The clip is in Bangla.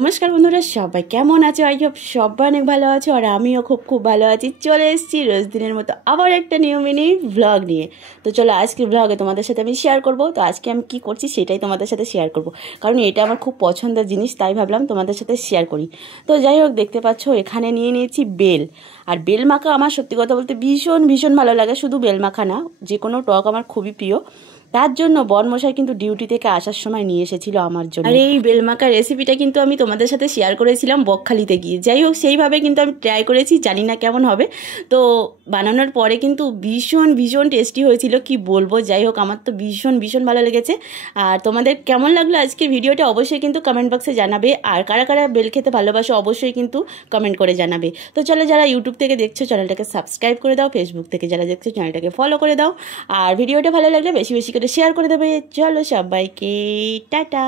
নমস্কার বন্ধুরা, সবাই কেমন আছো? আই হোপ সবাই অনেক ভালো আছো, আর আমিও খুব ভালো আছি। চলে এসেছি রোজ দিনের মতো আবার একটা নিউ মিনি ভ্লগ নিয়ে। তো চলো আজকের ভ্লগে তোমাদের সাথে আমি শেয়ার করব। তো আজকে আমি কি করছি সেটাই তোমাদের সাথে শেয়ার করব, কারণ এটা আমার খুব পছন্দের জিনিস, তাই ভাবলাম তোমাদের সাথে শেয়ার করি। তো যাই হোক, দেখতে পাচ্ছ এখানে নিয়ে নিয়েছি বেল। আর বেল মাখা আমার সত্যি কথা বলতে ভীষণ ভীষণ ভালো লাগে। শুধু বেল মাখা না, যে কোনো টক আমার খুবই প্রিয়। তার জন্য বরমশাই কিন্তু ডিউটি থেকে আসার সময় নিয়ে এসেছিল আমার জন্য। আর এই বেলমাখা রেসিপিটা কিন্তু আমি তোমাদের সাথে শেয়ার করেছিলাম বকখালিতে গিয়ে। যাই হোক, সেইভাবে কিন্তু আমি ট্রাই করেছি, জানি না কেমন হবে। তো বানানোর পরে কিন্তু ভীষণ ভীষণ টেস্টি হয়েছিল, কি বলবো। যাই হোক, আমার তো ভীষণ ভীষণ ভালো লেগেছে। আর তোমাদের কেমন লাগলো আজকের ভিডিওটা অবশ্যই কিন্তু কমেন্ট বক্সে জানাবে। আর কারা কারা বেল খেতে ভালোবাসো অবশ্যই কিন্তু কমেন্ট করে জানাবে। তো চলো, যারা ইউটিউব থেকে দেখছো চ্যানেলটাকে সাবস্ক্রাইব করে দাও, ফেসবুক থেকে যারা দেখছো চ্যানেলটাকে ফলো করে দাও। আর ভিডিওটা ভালো লাগলে বেশি বেশি করে শেয়ার করে দেবে। চলো সবাইকে টাটা।